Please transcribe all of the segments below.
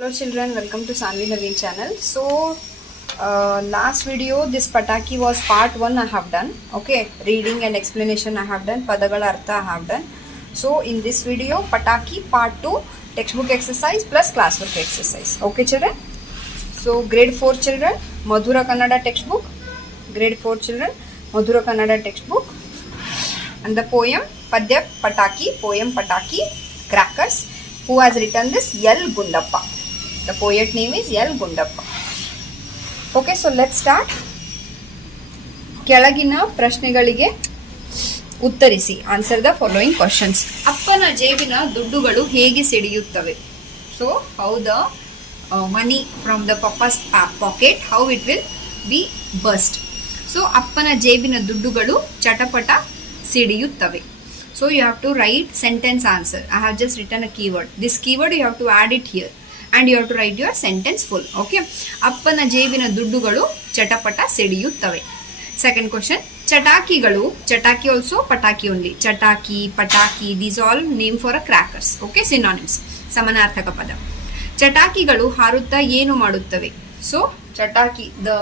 Hello children, welcome to Sanvi Naveen channel. So last video this Pataki was part 1 I have done. Okay, reading and explanation I have done, Padagala Artha I have done. So in this video Pataki part 2 textbook exercise plus classwork exercise. Okay children. So grade 4 children, Madhura Kannada textbook. Grade 4 children, Madhura Kannada textbook. And the poem Padya Pataki, poem Pataki, Crackers. Who has written this? L. Gundappa. The poet name is L. Gundappa. Okay, so let's start. ಕೆಳಗಿನ ಪ್ರಶ್ನೆಗಳಿಗೆ ಉತ್ತರಿಸಿ. Answer the following questions. ಅಪ್ಪನ ಜೇಬಿನ ದುಡ್ಡುಗಳು ಹೇಗೆ ಸಿಡಿಯುತ್ತವೆ? So how the money from the papa's pocket, how it will be burst. So ಅಪ್ಪನ ಜೇಬಿನ ದುಡ್ಡುಗಳು ಚಟಪಟ ಸಿಡಿಯುತ್ತವೆ. So you have to write sentence answer. I have just written a keyword. This keyword you have to add it here and you have to write your sentence full. Okay. ಅಪ್ಪನ ಜೇಬಿನ ದುಡ್ಡುಗಳು ಚಟಪಟ ಸಿಡಿಯುತ್ತವೆ. Second question. ಚಟಾಕಿಗಳು, ಚಟಾಕಿ also ಪಟಾಕಿ only. ಚಟಾಕಿ, ಪಟಾಕಿ, these all name for a crackers. Okay, synonyms. ಸಮಾನಾರ್ಥಕ ಪದ. ಚಟಾಕಿಗಳು ಹಾರುತ್ತಾ ಏನು ಮಾಡುತ್ತವೆ? So ಚಟಾಕಿ, the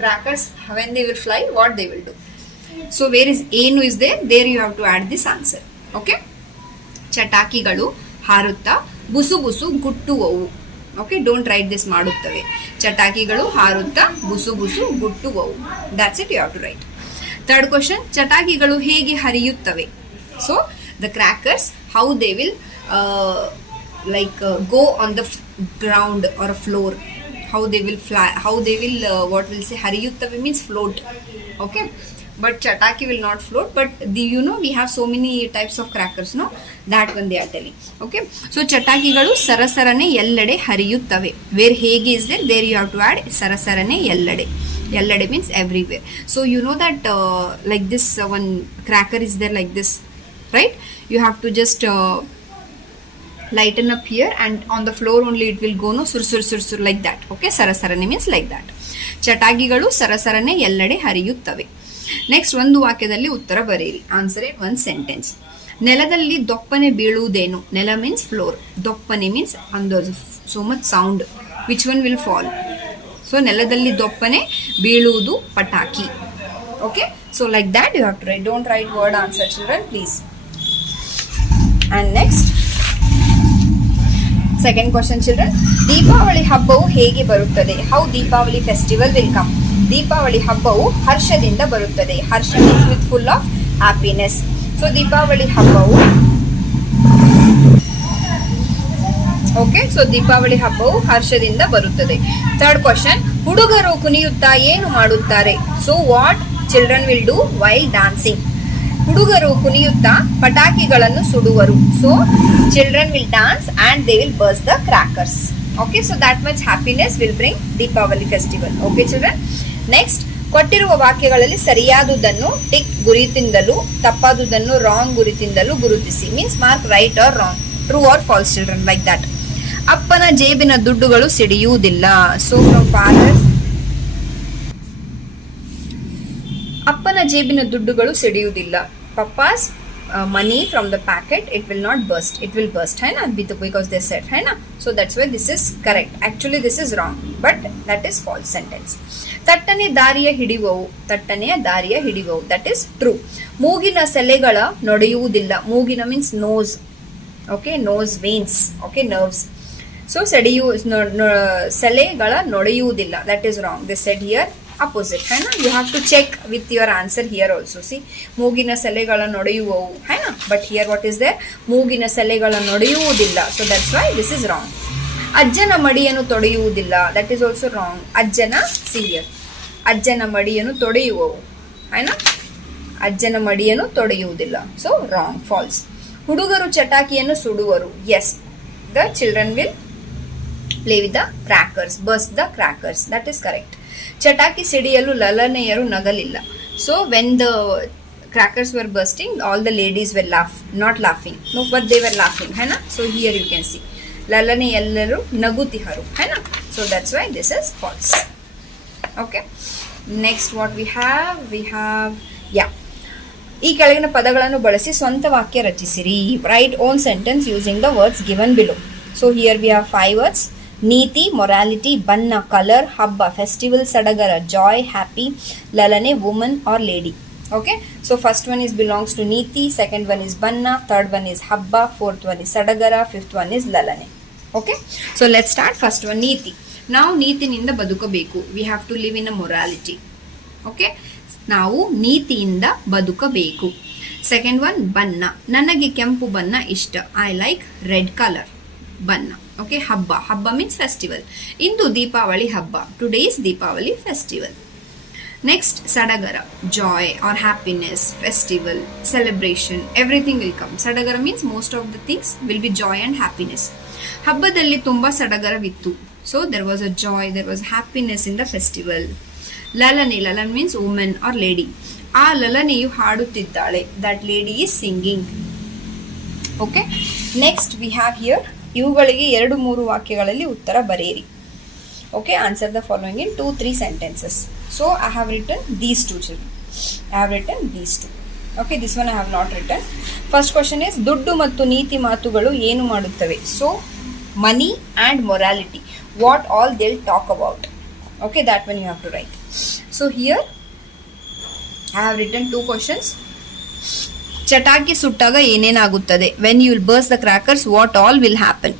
crackers, when they will fly, what they will do? So where is ಏನು is there you have to add this answer. Okay. ಚಟಾಕಿಗಳು ಹಾರುತ್ತಾ ಬುಸು ಬುಸು ಗುಟ್ಟುವವು. Okay, don't write this ಮಾಡುತ್ತವೆ. ಚಟಾಕಿಗಳು ಹಾರುತ್ತಾ ಬುಸು ಬುಸು ಗುಟ್ಟುವವು. That's it, you have to write. Third question. ಚಟಾಕಿಗಳು ಹೇಗೆ ಹರಿಯುತ್ತವೆ? So the crackers, how they will go on the ground or a floor. How they will fly, how they will what will say ಹರಿಯುತ್ತವೆ means float. Okay. But chataki will not float, but we have so many types of crackers, no? That one they are telling. Okay. So ಚಟಾಕಿಗಳು ಸರಸರನೆ ಎಲ್ಲೆಡೆ ಹರಿಯುತ್ತವೆ. Where ಹೇಗೆ is there you have to add ಸರಸರನೆ ಎಲ್ಲೆಡೆ. ಎಲ್ಲೆಡೆ means everywhere. So you know that like this one cracker is there like this, right? You have to just lighten up here and on the floor only it will go, no? Sur like that. Okay. ಸರಸರನೆ means like that. ಚಟಾಕಿಗಳು ಸರಸರನೆ ಎಲ್ಲೆಡೆ ಹರಿಯುತ್ತವೆ. Next ಒಂದು ವಾಕ್ಯದಲ್ಲಿ ಉತ್ತರ ಬರೆಯಿರಿ. Answer it one sentence. ನೆಲದಲ್ಲಿ ದೊಪ್ಪನೆ ಬೀಳುವುದೇನು? ನೆಲ ಮೀನ್ಸ್ ಫ್ಲೋರ್, ದೊಪ್ಪನೆ means under so much sound, which one will fall? So ನೆಲದಲ್ಲಿ ದೊಪ್ಪನೆ ಬೀಳುವುದು ಪಟಾಕಿ. Okay, so like that you have to write. Don't write word answer children please. And next second question children. Deepavali ಹಬ್ಬವು ಹೇಗೆ ಬರುತ್ತದೆ? How Deepavali festival will come? Deepavali ಹಬ್ಬವು ಹರ್ಷದಿಂದ ಬರುತ್ತದೆ. ಹರ್ಷ means with full of happiness. So Deepavali ಹಬ್ಬವು ಓಕೆ, ಸೊ ದೀಪಾವಳಿ ಹಬ್ಬವು ಹರ್ಷದಿಂದ ಬರುತ್ತದೆ. Third question. ಹುಡುಗರು ಕುಣಿಯುತ್ತಾ ಏನು ಮಾಡುತ್ತಾರೆ? So what children will do while dancing? ಹುಡುಗರು ಕುಣಿಯುತ್ತಾ ಪಟಾಕಿಗಳನ್ನು ಸುಡುವರು. So children will dance and they will burst the crackers. Okay, so that much happiness will bring Deepavali festival. Okay children. Next, ಕೊಟ್ಟಿರುವ ವಾಕ್ಯಗಳಲ್ಲಿ ಸರಿಯಾದುದನ್ನು tick ಗುರುತಿಂದಲೂ ತಪ್ಪಾದುದನ್ನು wrong ಗುರುತಿಂದಲೂ ಗುರುತಿಸಿ. Means mark right or wrong, true or false children, like that. ಅಪ್ಪನ ಜೇಬಿನ ದುಡ್ಡುಗಳು ಸಿಡಿಯುವುದಿಲ್ಲ. So from father, ಅಪ್ಪನ ಜೇಬಿನ ದುಡ್ಡುಗಳು ಸಿಡಿಯುವುದಿಲ್ಲ. ಪಪ್ಪಾಸ್ money from the packet, it will not burst, it will burst, hai na, because they said, hai na. So that's why this is correct. Actually this is wrong, but that is false sentence. ತಟ್ಟನೆ ದಾರಿಯ ಹಿಡಿಯುವವು, ತಟ್ಟನೆಯ ದಾರಿಯ ಹಿಡಿಯುವವು, that is true. ಮೂಗಿನ ಸೆಲೆಗಳ ನಡೆಯುವುದಿಲ್ಲ. ಮೂಗಿನ means nose. Okay, nose veins. Okay, nerves. So ಸೆಲೆಗಳ ನಡೆಯುವುದಿಲ್ಲ, that is wrong. They said here opposite, hai na. You have to check with your answer here also. See, ಮೂಗಿನ ಸೆಲೆಗಳ ನಡೆಯುವವು, hai na, but here what is there? ಮೂಗಿನ ಸೆಲೆಗಳ ನಡೆಯುವುದಿಲ್ಲ. So that's why this is wrong. ಅಜ್ಜನ ಮಡಿಯನ್ನು ತೊಡೆಯುವುದಿಲ್ಲ, that is also wrong. ಅಜ್ಜನ, see here, ಅಜ್ಜನ ಮಡಿಯನ್ನು ತೊಡೆಯುವವು, hai na. ಅಜ್ಜನ ಮಡಿಯನ್ನು ತೊಡೆಯುವುದಿಲ್ಲ, so wrong, false. ಹುಡುಗರು ಚಟಾಕಿಯನ್ನು ಸುಡುವರು. Yes, the children will play with the crackers, burst the crackers, that is correct. ಚಟಾಕಿ ಸಿಡಿಯಲು ಲಲನೆಯರು ನಗಲಿಲ್ಲ. So when the crackers were bursting, all the ladies were not laughing, no, but they were laughing, hai na. So here you can see ಲಲನೆ ಎಲ್ಲರೂ ನಗುತ್ತಿಹರು, hai na. So that's why this is false. Okay, next what we have yeah, ಈ ಕೆಳಗಿನ ಪದಗಳನ್ನು ಬಳಸಿ ಸ್ವಂತ ವಾಕ್ಯ ರಚಿಸಿರಿ. Write own sentence using the words given below. So here we have 5 words. ನೀತಿ morality, ಬನ್ನ colour, ಹಬ್ಬ ಫೆಸ್ಟಿವಲ್, ಸಡಗರ ಜಾಯ್ ಹ್ಯಾಪಿ, ಲಲನೆ woman or lady. Okay, so first one is belongs to Niti, second one is Banna, third one is Habba, fourth one is Sadagara, fifth one is Lalane. Okay, so let's start first one Niti. Now ನೀತಿನಿಂದ ಬದುಕಬೇಕು, we have to live in a morality. Okay, ನಾವು ನೀತಿಯಿಂದ ಬದುಕಬೇಕು. Second one ಬಣ್ಣ, ನನಗೆ ಕೆಂಪು ಬಣ್ಣ ಇಷ್ಟ, I like red colour, ಬಣ್ಣ. ಓಕೆ, ಹಬ್ಬ, ಹಬ್ಬ ಮೀನ್ಸ್ ಫೆಸ್ಟಿವಲ್, ಇಂದು ದೀಪಾವಳಿ ಹಬ್ಬ, today is Deepavali festival. Next, Sadagara, joy or happiness, festival, celebration, everything will come. Sadagara means most of the things will be joy and happiness. Habbadalli tumba sadagaraviತ್ತು. So there was a joy, there was happiness in the festival. Lalane, lalan means woman or lady. ಆ ಲಲನೆಯು ಹಾಡುತ್ತಿದ್ದಾಳೆ, that lady is singing. Okay, next we have here, ಇವುಗಳಿಗೆ 2-3 ವಾಕ್ಯಗಳಲ್ಲಿ ಉತ್ತರ ಬರೆಯಿರಿ. Okay, answer the following in 2-3 sentences. So I have written these two children. I have written these two. Okay, this one I have not written. First question is, ದುಡ್ಡು ಮತ್ತು ನೀತಿ ಮಾತುಗಳು ಏನು ಮಾಡುತ್ತವೆ? So money and morality, what all they'll talk about. Okay, that one you have to write. So here I have written 2 questions. ಚಟಾಕಿ ಸುಟ್ಟಾಗ ಏನೇನಾಗುತ್ತದೆ? When you will burst the crackers, what all will happen?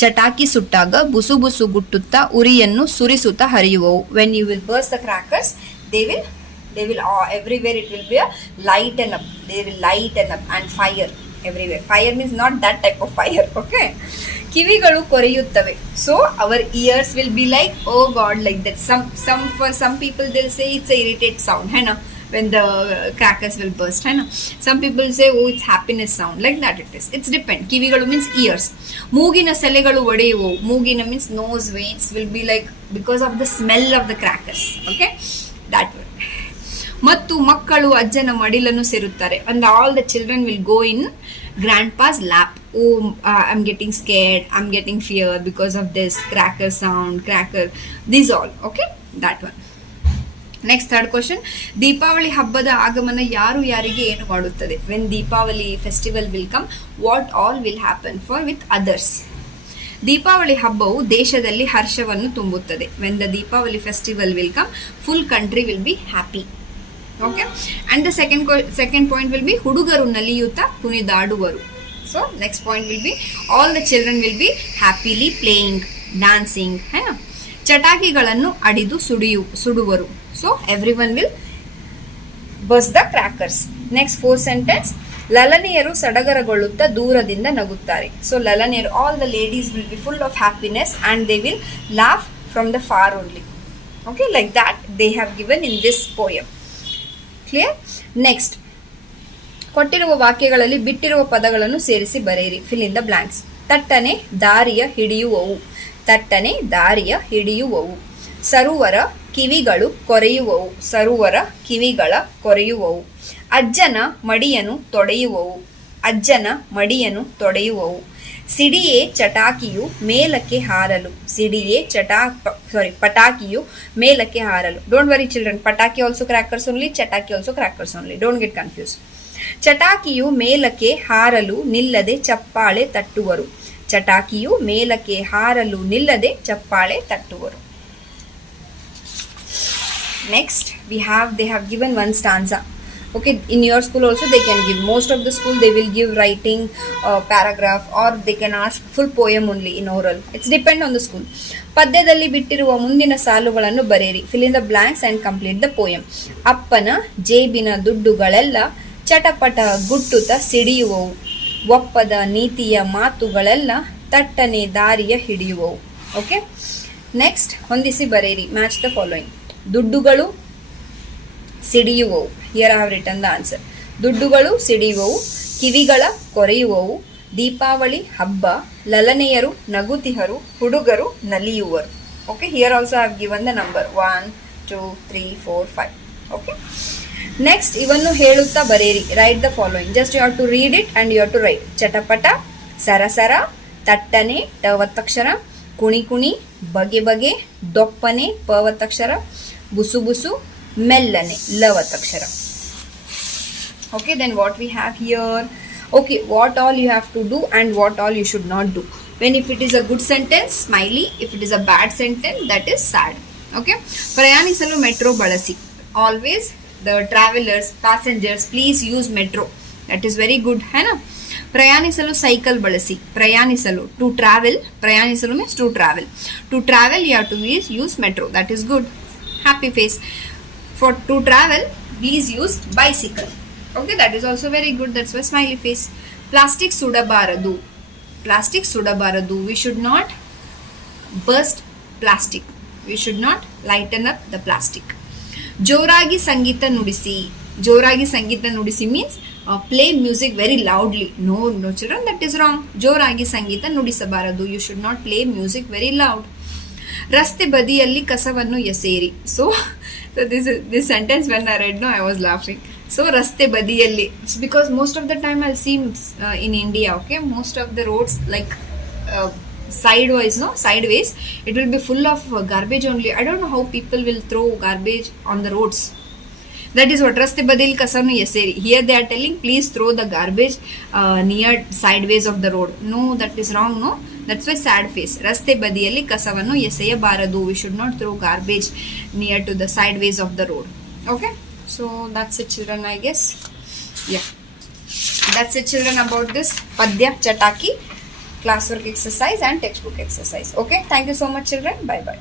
ಚಟಾಕಿ ಸುಟ್ಟಾಗ ಬುಸು ಬುಸು ಗುಟ್ಟುತ್ತಾ ಉರಿಯನ್ನು ಸುರಿಸುತ್ತಾ ಹರಿಯುವವು. When you will burst the crackers, they will everywhere it will be a lighten up. They will lighten up and fire everywhere. Fire means not that type of fire. Okay, ಕಿವಿಗಳು ಕೊರೆಯುತ್ತವೆ. So our ears will be like, oh God, like that. For some people they'll say it's a irritate sound, है ना, when the crackers will burst, hai na. Some people say, oh, it's happiness sound, like that it is. It's depend. Kivigalu means ears. ಮೂಗಿನ ಸೆಲೆಗಳು ಒಡೆಯುವು. ಮೂಗಿನ means nose veins will be like because of the smell of the crackers. Okay, that one. ಮತ್ತು ಮಕ್ಕಳು ಅಜ್ಜನ ಮಡಿಲನ್ನು ಸೇರುತ್ತಾರೆ, and all the children will go in grandpa's lap. Oh, I'm getting scared, I'm getting fear because of this cracker sound, cracker, these all. Okay, that one. Next third question, Deepavali ಹಬ್ಬದ ಆಗಮನ ಯಾರು ಯಾರಿಗೆ ಏನು ಮಾಡುತ್ತದೆ? When Deepavali festival will come, what all will happen for with others? Deepavali ಹಬ್ಬವು ದೇಶದಲ್ಲಿ ಹರ್ಷವನ್ನು ತುಂಬುತ್ತದೆ. When the Deepavali festival will come, full country will be happy. Okay, and the second point will be, ಹುಡುಗರು ನಲಿಯುತ್ತಾ ಕುಣಿದಾಡುವರು. So next point will be, all the children will be happily playing, dancing, ಹೇ ನಾ. ಚಟಾಕಿಗಳನ್ನು ಅಡಿದು ಸುಡುವರು. So everyone will burst the crackers. Next 4th sentence, ಲಲನೆಯರು ಸಡಗರಗೊಳ್ಳುತ್ತಾ ದೂರದಿಂದ ನಗುತ್ತಾರೆ. So ಲಲನೆಯರು, all the ladies will be full of happiness and they will laugh from the far only. Okay, like that they have given in this poem. Clear? Next, ಕೊಟ್ಟಿರುವ ವಾಕ್ಯಗಳಲ್ಲಿ ಬಿಟ್ಟಿರುವ ಪದಗಳನ್ನು ಸೇರಿಸಿ ಬರೆಯಿರಿ. Fill in the blanks. ತಟ್ಟನೆ ದಾರಿಯ ಹಿಡಿಯುವವು, ತಟ್ಟನೆ ದಾರಿಯ ಹಿಡಿಯುವವು. ಸರೋವರ ಕಿವಿಗಳು ಕೊರೆಯುವವು, ಸರೋವರ ಕಿವಿಗಳ ಕೊರೆಯುವವು. ಅಜ್ಜನ ಮಡಿಯನು ತೊಡೆಯುವವು, ಅಜ್ಜನ ಮಡಿಯನು ತೊಡೆಯುವವು. ಸಿಡಿಯೇ ಚಟಾಕಿಯು ಮೇಲಕ್ಕೆ ಹಾರಲು, ಸಿಡಿಯೇ ಪಟಾಕಿಯು ಮೇಲಕ್ಕೆ ಹಾರಲು. ಡೋಂಟ್ ವರಿ ಚಿಲ್ಡ್ರನ್, ಪಟಾಕಿ ಆಲ್ಸೋ ಕ್ರ್ಯಾಕರ್ಸ್ ಓನ್ಲಿ, ಚಟಾಕಿ also crackers only, don't get confuse. ಚಟಾಕಿಯು ಮೇಲಕ್ಕೆ ಹಾರಲು ನಿಲ್ಲದೆ ಚಪ್ಪಾಳೆ ತಟ್ಟುವರು, ಚಟಾಕಿಯು ಮೇಲಕ್ಕೆ ಹಾರಲು ನಿಲ್ಲದೆ ಚಪ್ಪಾಳೆ ತಟ್ಟುವರು. Next they have given one stanza. Okay, in your school also they can give, most of the school they will give writing paragraph, or they can ask full poem only in oral. It's depend on the school. ಪದ್ಯದಲ್ಲಿ ಬಿಟ್ಟಿರುವ ಮುಂದಿನ ಸಾಲುಗಳನ್ನು ಬರೆಯಿರಿ. Fill in the blanks and complete the poem. ಅಪ್ಪನ ಜೇಬಿನ ದುಡ್ಡುಗಳೆಲ್ಲ ಚಟಪಟ ಗುಟ್ಟುತ್ತ ಸಿಡಿಯುವವು, ಒಪ್ಪದ ನೀತಿಯ ಮಾತುಗಳೆಲ್ಲ ತಟ್ಟನೆ ದಾರಿಯ ಹಿಡಿಯುವವು. ಓಕೆ, ನೆಕ್ಸ್ಟ್ ಹೊಂದಿಸಿ ಬರೆಯಿರಿ. Match the following. ದುಡ್ಡುಗಳು ಸಿಡಿಯುವವು. Here I have written the answer. ದುಡ್ಡುಗಳು ಸಿಡಿಯುವವು, ಕಿವಿಗಳ ಕೊರೆಯುವವು, ದೀಪಾವಳಿ ಹಬ್ಬ, ಲಲನೆಯರು ನಗುತಿಹರು, ಹುಡುಗರು ನಲಿಯುವರು. Okay, here also I have given the number 1 2 3 4 5. Okay, next ಇವನ್ನು ಹೇಳುತ್ತಾ ಬರೆಯಿರಿ. Write the following. Just you have to read it and you have to write. ಚಟಪಟ, ಸರಸರ, ತಟ್ಟನೆ ಟವತ್ತಕ್ಷರ, ಕುಣಿ ಕುಣಿ, ಬಗೆ ಬಗೆ, ದೊಪ್ಪನೆ ಪವತ್ತಕ್ಷರ, ಬುಸು ಬುಸು, ಮೆಲ್ಲನೆ ಲವತ್ತಕ್ಷರ. Okay, then what we have here? Okay, what all you have to do and what all you should not do. when if it is a good sentence smiley, if it is a bad sentence that is sad. Okay, ಪ್ರಯಾಣಿಸಲು metro ಬಳಸಿ. Always the travelers, passengers, please use metro. That is very good, है ना. ಪ್ರಯಾಣಿಸಲು cycle ಬಳಸಿ. ಪ್ರಯಾಣಿಸಲು to travel, ಪ್ರಯಾಣಿಸಲು means to travel. To travel you have to use metro. That is good. Happy face. For to travel please use bicycle. Okay, that is also very good. That's why smiley face. Plastic ಸುಡಬಾರದು. Plastic ಸುಡಬಾರದು. We should not burst plastic. We should not lighten up the plastic. ಜೋರಾಗಿ ಸಂಗೀತ ನುಡಿಸಿ. ಜೋರಾಗಿ ಸಂಗೀತ ನುಡಿಸಿ means play music very loudly. No children, that is wrong. ಜೋರಾಗಿ ಸಂಗೀತ ನುಡಿಸಬಾರದು. You should not play music very loud. ರಸ್ತೆ ಬದಿಯಲ್ಲಿ ಕಸವನ್ನು ಎಸೆಯಿರಿ. So this sentence when I read, no, I was laughing. So ರಸ್ತೆ ಬದಿಯಲ್ಲಿ, because most of the time I'll see in India, okay, most of the roads like sideways it will be full of garbage only. I don't know how people will throw garbage on the roads. That is what ರಸ್ತೆ ಬದಿಯಲ್ಲಿ ಕಸವನ್ನು ಎಸೆಯಿರಿ. Here they are telling please throw the garbage near sideways of the road. No, that is wrong. No, that's why sad face. ರಸ್ತೆ ಬದಿಯಲ್ಲಿ ಕಸವನ್ನು ಎಸೆಯಬಾರದು. We should not throw garbage near to the sideways of the road. Okay, so that's it children, I guess. Yeah, that's it children about this padya chataki classwork exercise and textbook exercise. Okay, thank you so much children. Bye bye.